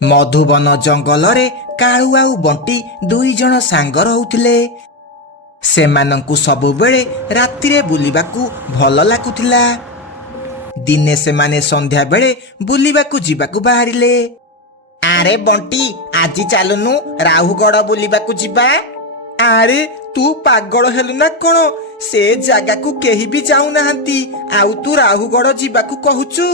ମଧୁବନ ଜଙ୍ଗଲରେ କାଳୁ ଆଉ ବଣ୍ଟି ଦୁଇ ଜଣ ସାଙ୍ଗ ରହୁଥିଲେ। ସେମାନଙ୍କୁ ସବୁବେଳେ ରାତିରେ ବୁଲିବାକୁ ଭଲ ଲାଗୁଥିଲା। ଦିନେ ସେମାନେ ସନ୍ଧ୍ୟା ବେଳେ ବୁଲିବାକୁ ଯିବାକୁ ବାହାରିଲେ। ଆରେ ବଣ୍ଟି, ଆଜି ଚାଲୁନୁ ରାହୁଗଡ଼ ବୁଲିବାକୁ ଯିବା। ଆରେ ତୁ ପାଗଳ ହେଲୁ ନା କଣ? ସେ ଜାଗାକୁ କେହି ବି ଯାଉନାହାନ୍ତି, ଆଉ ତୁ ରାହୁଗଡ଼ ଯିବାକୁ କହୁଛୁ?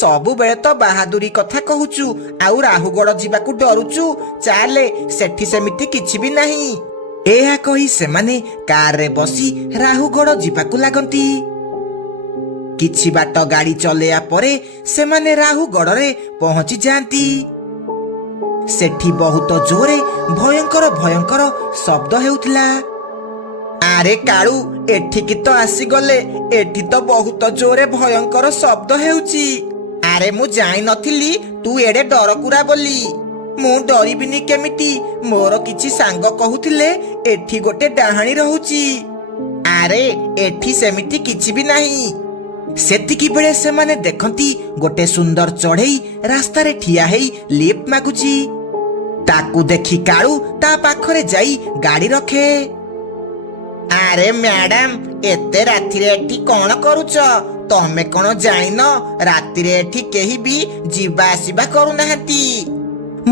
ସବୁବେଳେ ତ ବାହାଦୁରୀ କଥା କହୁଛୁ, ଆଉ ରାହୁଗଡ଼ ଯିବାକୁ ଡରୁଛୁ। ଚାଲେ, ସେଠି ସେମିତି କିଛି ବି ନାହିଁ। ଏହା କହି ସେମାନେ କାରରେ ବସି ରାହୁଗଡ଼ ଯିବାକୁ ଲାଗନ୍ତି। କିଛି ବାଟ ଗାଡ଼ି ଚଲେଇବା ପରେ ସେମାନେ ରାହୁଗଡ଼ରେ ପହଞ୍ଚି ଯାଆନ୍ତି। ସେଠି ବହୁତ ଜୋରେ ଭୟଙ୍କର ଭୟଙ୍କର ଶବ୍ଦ ହେଉଥିଲା। ଆରେ କାଳୁ, ଏଠିକି ତ ଆସିଗଲେ। ଏଠି ତ ବହୁତ ଜୋରେ ଭୟଙ୍କର ଶବ୍ଦ ହେଉଛି। ଆରେ ମୁଁ ଜାଣିନଥିଲି ତୁ ଏଡେ ଡରକୁରା ବୋଲି। ମୁଁ ଡରିବିନି କେମିତି? ମୋର କିଛି ସାଙ୍ଗ କହୁଥିଲେ ଏଠି ଗୋଟେ ଡାହାଣୀ ରହୁଛି। ଆରେ ଏଠି ସେମିତି କିଛି ବି ନାହିଁ। ସେତିକି ବେଳେ ସେମାନେ ଦେଖନ୍ତି ଗୋଟେ ସୁନ୍ଦର ଚଢ଼େଇ ରାସ୍ତାରେ ଠିଆ ହେଇ ଲିଫ୍ଟ ମାଗୁଛି। ତାକୁ ଦେଖି କାଳୁ ତା ପାଖରେ ଯାଇ ଗାଡ଼ି ରଖେ। ଆରେ ମ୍ୟାଡାମ, ଏତେ ରାତିରେ ଏଠି କଣ କରୁଛ? ତମେ କଣ ଜାଣିନ ରାତିରେ ଏଠି କେହି ବି ଯିବା ଆସିବା କରୁନାହାନ୍ତି?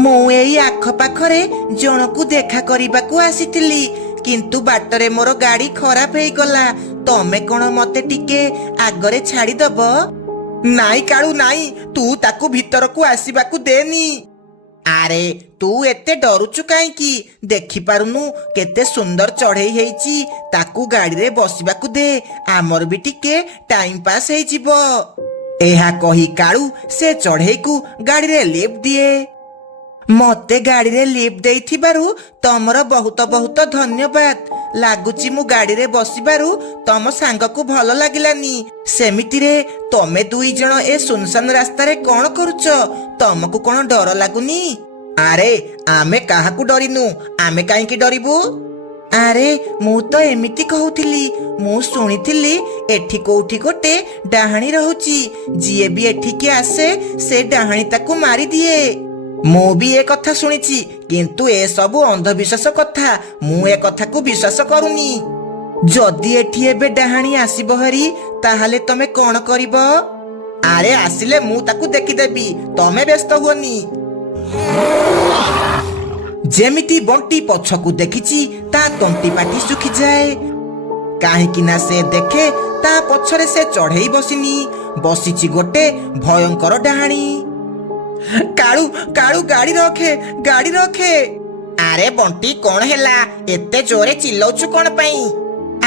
ମୁଁ ଏଇ ଆଖପାଖରେ ଜଣକୁ ଦେଖା କରିବାକୁ ଆସିଥିଲି, କିନ୍ତୁ ବାଟରେ ମୋର ଗାଡ଼ି ଖରାପ ହେଇଗଲା। ତମେ କଣ ମତେ ଟିକେ ଆଗରେ ଛାଡ଼ିଦବ? ନାଇଁ କାଳୁ ନାଇଁ, ତୁ ତାକୁ ଭିତରକୁ ଆସିବାକୁ ଦେନି। ଆରେ ତୁ ଏତେ ଡରୁଛୁ କାହିଁକି? ଦେଖିପାରୁନୁ କେତେ ସୁନ୍ଦର ଚଢ଼େଇ ହେଇଛି। ତାକୁ ଗାଡ଼ିରେ ବସିବାକୁ ଦେ, ଆମର ବି ଟିକେ ଟାଇମ ପାସ୍ ହେଇଯିବ। ଏହା କହି କାଳୁ ସେ ଚଢ଼େଇକୁ ଗାଡ଼ିରେ ଲିଫ୍ଟ ଦିଏ। ମତେ ଗାଡ଼ିରେ ଲିଫ୍ଟ ଦେଇଥିବାରୁ ତମର ବହୁତ ବହୁତ ଧନ୍ୟବାଦ। ଲାଗୁଛି ମୁଁ ଗାଡ଼ିରେ ବସିବାରୁ ତମ ସାଙ୍ଗକୁ ଭଲ ଲାଗିଲାନି। ସେମିତିରେ ତମେ ଦୁଇ ଜଣ ଏ ସୁନସାନ ରାସ୍ତାରେ କଣ କରୁଛ? ତମକୁ କଣ ଡର ଲାଗୁନି? ଆରେ ଆମେ କାହାକୁ ଡରିନୁ, ଆମେ କାହିଁକି ଡରିବୁ? ଆରେ ମୁଁ ତ ଏମିତି କହୁଥିଲି। ମୁଁ ଶୁଣିଥିଲି ଏଠି କୋଉଠି ଗୋଟେ ଡାହାଣୀ ରହୁଛି। ଯିଏ ବି ଏଠିକି ଆସେ ସେ ଡାହାଣୀ ତାକୁ ମାରିଦିଏ। ମୁଁ ବି ଏ କଥା ଶୁଣିଛି, କିନ୍ତୁ ଏସବୁ ଅନ୍ଧବିଶ୍ୱାସ କଥା। ମୁଁ ଏ କଥାକୁ ବିଶ୍ୱାସ କରୁନି। ଯଦି ଏଠି ଏବେ ଡାହାଣୀ ଆସିବ ହେରି, ତାହେଲେ ତମେ କଣ କରିବ? ଆରେ ଆସିଲେ ମୁଁ ତାକୁ ଦେଖିଦେବି, ତମେ ବ୍ୟସ୍ତ ହୁଅନି। ଯେମିତି ବଣ୍ଟି ପଛକୁ ଦେଖିଛି, ତା ତଣ୍ଟି ପାଟି ଶୁଖିଯାଏ। କାହିଁକି ନା ସେ ଦେଖେ ତା ପଛରେ ସେ ଚଢ଼େଇ ବସିନି, ବସିଛି ଗୋଟେ ଭୟଙ୍କର ଡାହାଣୀ। କାଳୁ କାଳୁ ଗାଡ଼ି ରଖେ, ଗାଡ଼ି ରଖେ। ଆରେ ବଣ୍ଟି, କଣ ହେଲା? ଏତେ ଜୋରେ ଚିଲ୍ଲଉଛୁ କଣ ପାଇଁ?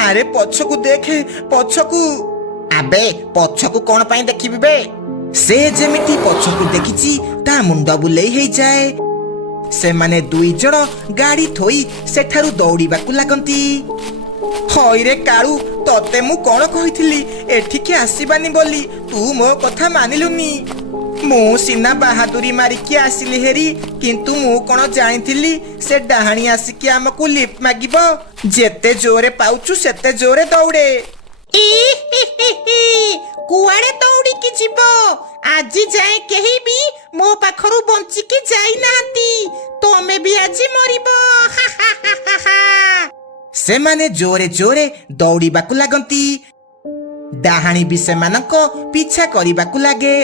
ଆରେ ପଛକୁ ଦେଖେ, ପଛକୁ। ଆବେ ପଛକୁ କଣ ପାଇଁ ଦେଖିବି ବେ? ସେ ଯେମିତି ପଛକୁ ଦେଖିଛି, ତା ମୁଣ୍ଡ ବୁଲେଇ ହେଇଯାଏ। ସେମାନେ ଦୁଇ ଜଣ ଗାଡ଼ି ଥୋଇ ସେଠାରୁ ଦୌଡ଼ିବାକୁ ଲାଗନ୍ତି। ହଇରେ କାଳୁ, ତତେ ମୁଁ କଣ କହିଥିଲି ଏଠିକି ଆସିବାନି ବୋଲି? ତୁ ମୋ କଥା ମାନିଲୁନି। ମୁଁ ସିନା ବାହାଦୁରୀ ମାରିକି ଆସିଲି ହେରି, କିନ୍ତୁ ମୁଁ କଣ ଜାଣିଥିଲି ସେ ଡାହାଣୀ ଆସିକି ଆମକୁ ଲିଫ୍ଟ ମାଗିବ? ଯେତେ ଜୋରେ ପାଉଛୁ ସେତେ ଜୋରେ ଦୌଡ଼େ। କୁଆଡ଼େ ଦୌଡ଼ିକି ଯିବ? ଆଜି ଯାଏ କେହି ବି ମୋ ପାଖରୁ ବଞ୍ଚିକି ଯାଇନାହାନ୍ତି। ତମେ ବି ଆଜି ମରିବ। ସେମାନେ ଜୋରେ ଜୋରେ ଦୌଡ଼ିବାକୁ ଲାଗନ୍ତି। ଡାହାଣୀ ବି ସେମାନଙ୍କ ପିଛା କରିବାକୁ ଲାଗେ।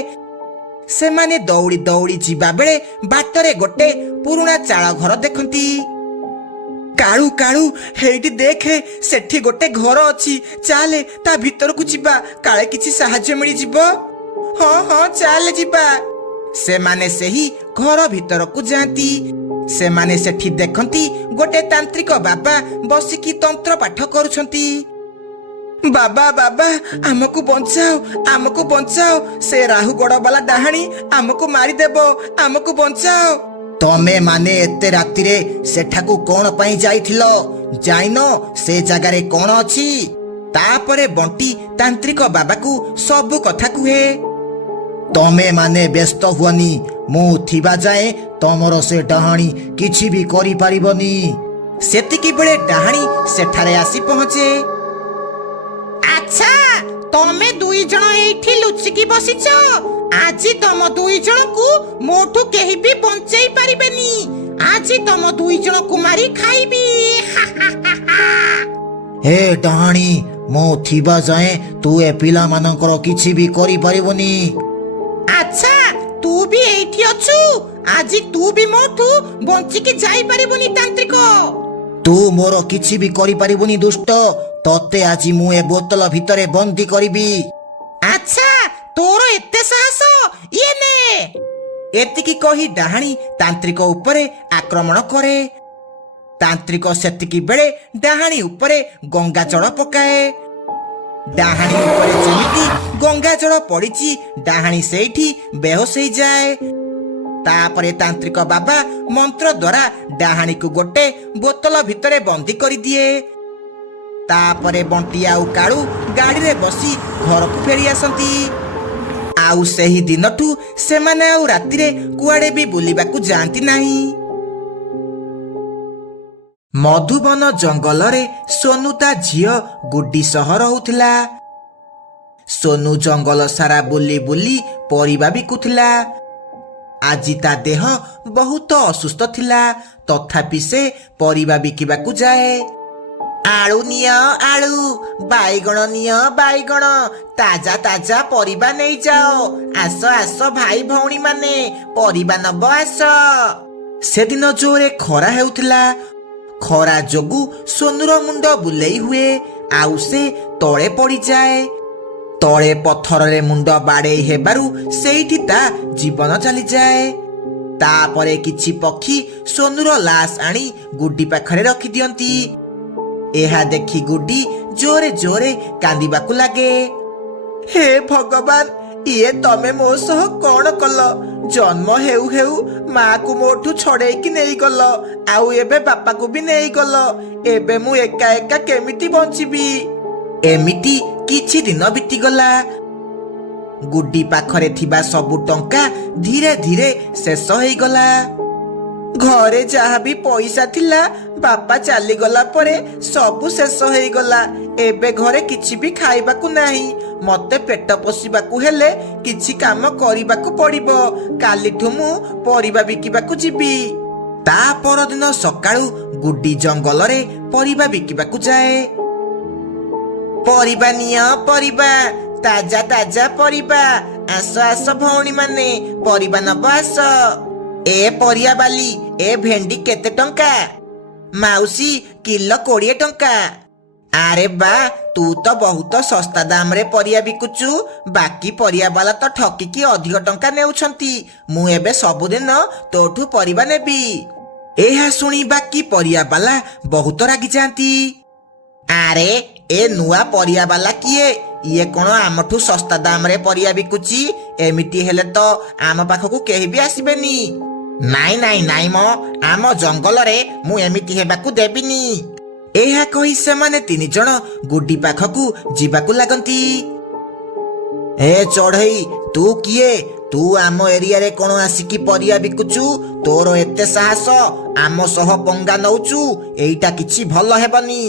ସେମାନେ ଦୌଡ଼ି ଦୌଡ଼ି ଯିବା ବେଳେ ବାଟରେ ଗୋଟେ ପୁରୁଣା ଚାଳ ଘର ଦେଖନ୍ତି। କାଳୁ କାଳୁ, ହେଇଠି ଦେଖେ, ସେଠି ଗୋଟେ ଘର ଅଛି। ଚାଲେ ତା ଭିତରକୁ ଯିବା, କାଳେ କିଛି ସାହାଯ୍ୟ ମିଳିଯିବ। ହଁ ହଁ, ଚାଲେ ଯିବା। ସେମାନେ ସେହି ଘର ଭିତରକୁ ଯାଆନ୍ତି। ସେମାନେ ସେଠି ଦେଖନ୍ତି ଗୋଟେ ତାନ୍ତ୍ରିକ ବାବା ବସିକି ତନ୍ତ୍ର ପାଠ କରୁଛନ୍ତି। ବାବା ବାବା, ଆମକୁ ବଞ୍ଚାଅ, ଆମକୁ ବଞ୍ଚାଅ। ସେ ରାହୁଗଡ଼ ବାଲା ଡାହାଣୀ ଆମକୁ ମାରିଦେବ, ଆମକୁ ବଞ୍ଚାଅ। ତମେ ମାନେ ଏତେ ରାତିରେ ସେଠାକୁ କଣ ପାଇଁ ଯାଇଥିଲ? ଜାଣିନ ସେ ଜାଗାରେ କଣ ଅଛି? ତାପରେ ବଣ୍ଟି ତାନ୍ତ୍ରିକ ବାବାକୁ ସବୁ କଥା କୁହେ। ତମେ ମାନେ ବ୍ୟସ୍ତ ହୁଅନି, ମୁଁ ଥିବା ଯାଏ ତମର ସେ ଡାହାଣୀ କିଛି ବି କରିପାରିବନି। ସେତିକି ବେଳେ ଡାହାଣୀ ସେଠାରେ ଆସି ପହଞ୍ଚେ। ଆଚ୍ଛା, ତମେ ଦୁଇ ଜଣ ଏଇଠି ଲୁଚିକି ବସିଛ। ଆଜି ତମ ଦୁଇ ଜଣକୁ ମୋଠୁ କେହି ବି ବଞ୍ଚେଇ ପାରିବେନି। ଆଜି ତମ ଦୁଇ ଜଣକୁ ମାରି ଖାଇବି। ହେ ଡାହାଣୀ, ମୁଁ ଥିବା ଯାଏଁ ତୁ ଏ ପିଲାମାନଙ୍କର କିଛି ବି କରିପାରିବୁନି। ଆଚ୍ଛା, ତୁ ବି ଏଇଠି ଅଛୁ। ଆଜି ତୁ ବି ମୋଠୁ ବଞ୍ଚିକି ଯାଇପାରିବୁନି ତାନ୍ତ୍ରିକ। ତୁ ମୋର କିଛି ବି କରିପାରିବୁନି ଦୁଷ୍ଟ। ତତେ ଆଜି ମୁଁ ଏ ବୋତଲ ଭିତରେ ବନ୍ଦୀ କରିବି। ଆଚ୍ଛା, ତୋର ଏତେ ସାହସ, ଇଏ ନେ। ଏତିକି କହି ଡାହାଣୀ ତାନ୍ତ୍ରିକ ଉପରେ ଆକ୍ରମଣ କରେ। ତାନ୍ତ୍ରିକ ସେତିକି ବେଳେ ଡାହାଣୀ ଉପରେ ଗଙ୍ଗାଜଳ ପକାଏ। ଡାହାଣୀ ଉପରେ ଯେମିତି ଗଙ୍ଗାଜଳ ପଡିଛି, ଡାହାଣୀ ସେଇଠି ବେହୋସ ହେଇଯାଏ। ତାପରେ ତାନ୍ତ୍ରିକ ବାବା ମନ୍ତ୍ର ଦ୍ୱାରା ଡାହାଣୀକୁ ଗୋଟେ ବୋତଲ ଭିତରେ ବନ୍ଦୀ କରିଦିଏ। ତାପରେ ବଣ୍ଟି ଆଉ କାଳୁ ଗାଡ଼ିରେ ବସି ଘରକୁ ଫେରି ଆସନ୍ତି। ଆଉ ସେହି ଦିନଠୁ ସେମାନେ ଆଉ ରାତିରେ କୁଆଡ଼େ ବି ବୁଲିବାକୁ ଯାଆନ୍ତି ନାହିଁ। ମଧୁବନ ଜଙ୍ଗଲରେ ସୋନୁ ତା ଝିଅ ଗୁଡି ସହ ରହୁଥିଲା। ସୋନୁ ଜଙ୍ଗଲ ସାରା ବୁଲି ବୁଲି ପରିବା ବିକୁଥିଲା। ଆଜି ତା ଦେହ ବହୁତ ଅସୁସ୍ଥ ଥିଲା, ତଥାପି ସେ ପରିବା ବିକିବାକୁ ଯାଏ। ଆଳୁ ନିଅ ଆଳୁ, ବାଇଗଣ ନିଅ ବାଇଗଣ, ତାଜା ତାଜା ପରିବା ନେଇଯାଅ। ଆସ ଆସ ଭାଇ ଭଉଣୀ ମାନେ, ପରିବା ନବ ଆସ। ସେଦିନ ଜୋରେ ଖରା ହେଉଥିଲା। ଖରା ଯୋଗୁ ସୋନୁର ମୁଣ୍ଡ ବୁଲେଇ ହୁଏ, ଆଉ ସେ ତଳେ ପଡ଼ିଯାଏ। ତଳେ ପଥରରେ ମୁଣ୍ଡ ବାଡ଼େଇ ହେବାରୁ ସେଇଠି ତା ଜୀବନ ଚାଲିଯାଏ। ତାପରେ କିଛି ପକ୍ଷୀ ସୋନୁର ଲାଶ ଆଣି ଗୁଡି ପାଖରେ ରଖିଦିଅନ୍ତି। ଏହା ଦେଖି ଗୁଡି ଜୋରେ ଜୋରେ କାନ୍ଦିବାକୁ ଲାଗେ। ହେ ଭଗବାନ, ଇଏ ତମେ ମୋ ସହ କଣ କଲ? ଜନ୍ମ ହେଉ ହେଉ ମାକୁ ମୋଠୁ ଛଡେଇକି ନେଇଗଲ, ଆଉ ଏବେ ବାପାକୁ ବି ନେଇଗଲ। ଏବେ ମୁଁ ଏକା ଏକା କେମିତି ବଞ୍ଚିବି? ଏମିତି କିଛି ଦିନ ବିତିଗଲା। ଗୁଡି ପାଖରେ ଥିବା ସବୁ ଟଙ୍କା ଧୀରେ ଧୀରେ ଶେଷ ହେଇଗଲା। ଘରେ ଯାହା ବି ପଇସା ଥିଲା, ବାପା ଚାଲିଗଲା ପରେ ସବୁ ଶେଷ ହେଇଗଲା। ଏବେ ଘରେ କିଛି ବି ଖାଇବାକୁ ନାହିଁ। ମତେ ପେଟ ପୋଷିବାକୁ ହେଲେ କିଛି କାମ କରିବାକୁ ପଡିବ। କାଲିଠୁ ମୁଁ ପରିବା ବିକିବାକୁ ଯିବି। ତା ପରଦିନ ସକାଳୁ ଗୁଡି ଜଙ୍ଗଲରେ ପରିବା ବିକିବାକୁ ଯାଏ। ପରିବା ନିଅ ପରିବା, ତାଜା ତାଜା ପରିବା। ଆସ ଆସ ଭଉଣୀ ମାନେ, ପରିବା ନବ ଆସ। ଏ ପରିବାବାଲି, ଏ ଭେଣ୍ଡି କେତେ ଟଙ୍କା? ମାଉସୀ, କିଲୋ 20 ଟଙ୍କା। ଆରେ ବା, ତୁ ତ ବହୁତ ଶସ୍ତା ଦାମରେ ପରିବା ବିକୁଛୁ। ବାକି ପରିବାବାଲା ତ ଠକିକି ଅଧିକ ଟଙ୍କା ନେଉଛନ୍ତି। ମୁଁ ଏବେ ସବୁଦିନ ତୋଠୁ ପରିବା ନେବି। ଏହା ଶୁଣି ବାକି ପରିବାବାଲା ବହୁତ ରାଗିଯାଆନ୍ତି। ଆରେ, ଏ ନୂଆ ପରିବାବାଲା କିଏ? ଇଏ କଣ ଆମଠୁ ଶସ୍ତା ଦାମରେ ପରିବା ବିକୁଛି? ଏମିତି ହେଲେ ତ ଆମ ପାଖକୁ କେହି ବି ଆସିବେନି। ନାଇଁ ନାଇଁ ନାଇଁ ମ, ଆମ ଜଙ୍ଗଲରେ ମୁଁ ଏମିତି ହେବାକୁ ଦେବିନି। ଏହା କହି ସେମାନେ 3 ଜଣ ଗୁଡି ପାଖକୁ ଯିବାକୁ ଲାଗନ୍ତି। ଏ ଚଢେଇ, ତୁ କିଏ? ତୁ ଆମ ଏରିଆରେ କଣ ଆସିକି ପରିବା ବିକୁଛୁ? ତୋର ଏତେ ସାହସ, ଆମ ସହ ପଙ୍ଗା ନଉଛୁ? ଏଇଟା କିଛି ଭଲ ହେବନି।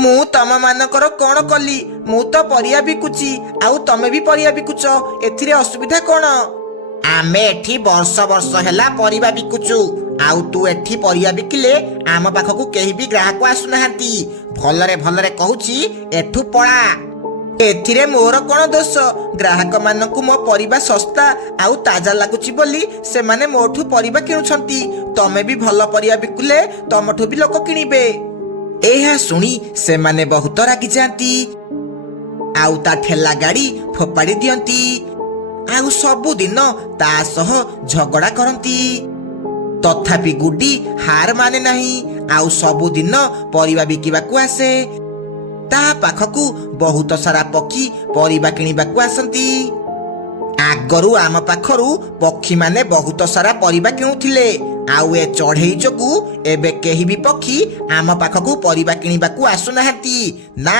ମୁଁ ତମ ମାନଙ୍କର କଣ କଲି? ମୁଁ ତ ପରିବା ବିକୁଛି, ଆଉ ତମେ ବି ପରିବା ବିକୁଛ। ଏଥିରେ ଅସୁବିଧା କଣ? ଆମେ ଏଠି ବର୍ଷ ବର୍ଷ ହେଲା ପରିବା ବିକୁଛୁ, ଆଉ ତୁ ଏଠି ପରିବା ବିକିଲେ ଆମ ପାଖକୁ କେହି ବି ଗ୍ରାହକ ଆସୁନାହାନ୍ତି। ଭଲରେ ଭଲରେ କହୁଛି, ଏଠୁ ପଳା। ଏଥିରେ ମୋର କଣ ଦୋଷ? ଗ୍ରାହକ ମାନଙ୍କୁ ମୋ ପରିବା ଶସ୍ତା ଆଉ ତାଜା ଲାଗୁଛି ବୋଲି ସେମାନେ ମୋଠୁ ପରିବା କିଣୁଛନ୍ତି। ତମେ ବି ଭଲ ପରିବା ବିକିଲେ ତମଠୁ ବି ଲୋକ କିଣିବେ। ଏହା ଶୁଣି ସେମାନେ ବହୁତ ରାଗିଯାଆନ୍ତି, ଆଉ ତା ଠେଲା ଗାଡି ଫୋପାଡ଼ି ଦିଅନ୍ତି, ଆଉ ସବୁଦିନ ତା ସହ ଝଗଡା କରନ୍ତି। ତଥାପି ଗୁଡି ହାର ମାନେ ନାହିଁ, ଆଉ ସବୁଦିନ ପରିବା ବିକିବାକୁ ଆସେ। ତା ପାଖକୁ ବହୁତ ସାରା ପକ୍ଷୀ ପରିବା କିଣିବାକୁ ଆସନ୍ତି। ଆଗରୁ ଆମ ପାଖରୁ ପକ୍ଷୀମାନେ ବହୁତ ସାରା ପରିବା କିଣୁଥିଲେ, ଆଉ ଏ ଚଢେଇ ଯୋଗୁ ଏବେ କେହି ବି ପକ୍ଷୀ ଆମ ପାଖକୁ ପରିବା କିଣିବାକୁ ଆସୁନାହାନ୍ତି। ନା,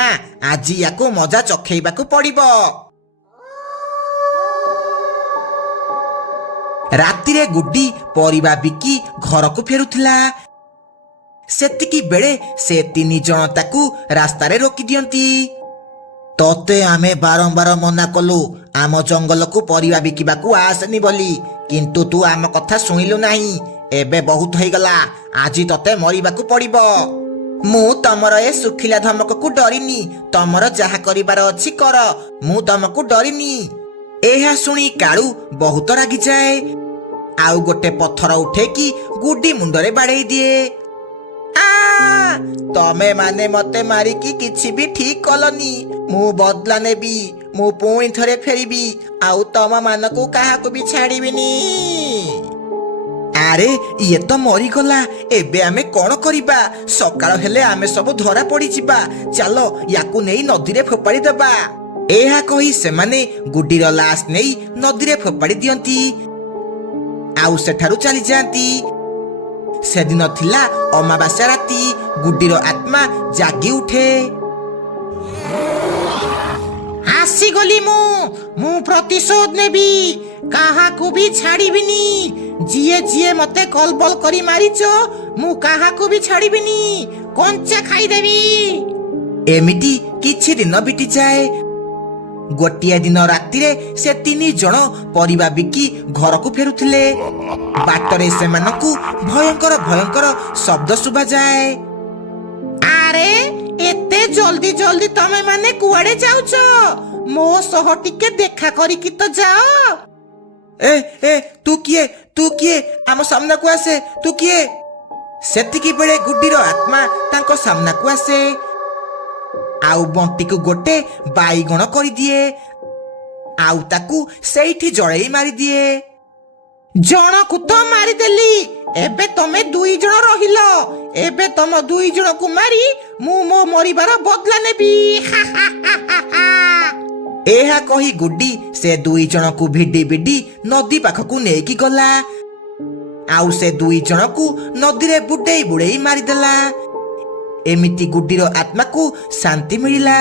ଆଜି ୟାକୁ ମଜା ଚଖେଇବାକୁ ପଡିବ। ରାତିରେ ଗୁଡି ପରିବା ବିକି ଘରକୁ ଫେରୁଥିଲା। ସେତିକି ବେଳେ ସେ 3 ଜଣ ତାକୁ ରାସ୍ତାରେ ରୋକି ଦିଅନ୍ତି। ତତେ ଆମେ ବାରମ୍ବାର ମନା କଲୁ ଆମ ଜଙ୍ଗଲକୁ ପରିବା ବିକିବାକୁ ଆସେନି ବୋଲି, କିନ୍ତୁ ତୁ ଆମ କଥା ଶୁଣିଲୁ ନାହିଁ। ଏବେ ବହୁତ ହେଇଗଲା, ଆଜି ତତେ ମରିବାକୁ ପଡିବ। ମୁଁ ତମର ଏ ଶୁଖିଲା ଧମକକୁ ଡରିନି। ତମର ଯାହା କରିବାର ଅଛି କର, ମୁଁ ତମକୁ ଡରିନି। ଏହା ଶୁଣି କାଳୁ ବହୁତ ରାଗିଯାଏ। ଆଉ ଗୋଟେ ପଥର ଉଠେଇକି ଗୁଡି ମୁଣ୍ଡରେ ବାଡେଇ ଦିଏ। ତମେ ମାନେ ମତେ ମାରିକି କିଛି ବି ଠିକ କଲନି। ମୁଁ ବଦଲା ନେବି। ମୁଁ ପୁଣି ଥରେ ଫେରିବି, ଆଉ ତମ ମାନଙ୍କୁ କାହାକୁ ବି ଛାଡିବିନି। ଆରେ ଇଏ ତ ମରିଗଲା, ଏବେ ଆମେ କଣ କରିବା? ସକାଳ ହେଲେ ଆମେ ସବୁ ଧରା ପଡିଯିବା। ଚାଲ ୟାକୁ ନେଇ ନଦୀରେ ଫୋପାଡ଼ି ଦେବା। ଏହା କହି ସେମାନେ ଗୁଡିର ଲାଶ ନେଇ ନଦୀରେ ଫୋପାଡ଼ି ଦିଅନ୍ତି, ଆଉ ସେଠାରୁ ଚାଲିଯାଆନ୍ତି। ସେଦିନ ଥିଲା ଅମାବାସ୍ୟା ରାତି। ଗୁଡିର ଆତ୍ମା ଜାଗି ଉଠେ। ଆସିଗଲି ମୁଁ ପ୍ରତିଶୋଧ ନେବି। କାହାକୁ ବି ଛାଡ଼ିବିନି। ଯିଏ ଯିଏ ମତେ କଲବଲ କରି ମାରିଛ, ମୁଁ କାହାକୁ ବି ଛାଡ଼ିବିନି। କଞ୍ଚା ଖାଇଦେବି। ଏମିତି କିଛି ଦିନ ବିତିଯାଏ। ଗୋଟିଏ ଦିନ ରାତିରେ ସେ 3 ଜଣ ପରିବା ବିକି ଘରକୁ ଫେରୁଥିଲେ। ବାଟରେ ସେମାନଙ୍କୁ ଭୟଙ୍କର ଭୟଙ୍କର ଶବ୍ଦ ଶୁଭାଯାଏ। ଆରେ ଏତେ ଜଲ୍ଦି ଜଲ୍ଦି ତମେ ମାନେ କୁଆଡେ ଯାଉଛ? ମୋ ସହ ଟିକେ ଦେଖା କରିକି ତ ଯାଅ। ଏ ତୁ କିଏ? ଆମ ସାମ୍ନାକୁ ଆସେ। ତୁ କିଏ? ସେତିକି ବେଳେ ଗୁଡିର ଆତ୍ମା ତାଙ୍କ ସାମ୍ନାକୁ ଆସେ, ଆଉ ବଣ୍ଟିକୁ ଗୋଟେ ବାଇଗଣ କରିଦିଏ, ଆଉ ତାକୁ ସେଇଠି ଜଳେଇ ମାରିଦିଏ। ଜଣକୁ ତ ମାରିଦେଲି, ଏବେ ତମେ 2 ଜଣ ରହିଲ। ଏବେ ତମ 2 ଜଣକୁ ମାରି ମୁଁ ମୋ ମରିବାର ବଦଲା ନେବି। ଏହା କହି ଗୁଡି ସେ 2 ଜଣକୁ ଭିଡି ଭିଡି ନଦୀ ପାଖକୁ ନେଇକି ଗଲା, ଆଉ ସେ 2 ଜଣକୁ ନଦୀରେ ବୁଡେଇ ବୁଡେଇ ମାରିଦେଲା। ଏମିତି ଗୁଡିର ଆତ୍ମାକୁ ଶାନ୍ତି ମିଳିଲା।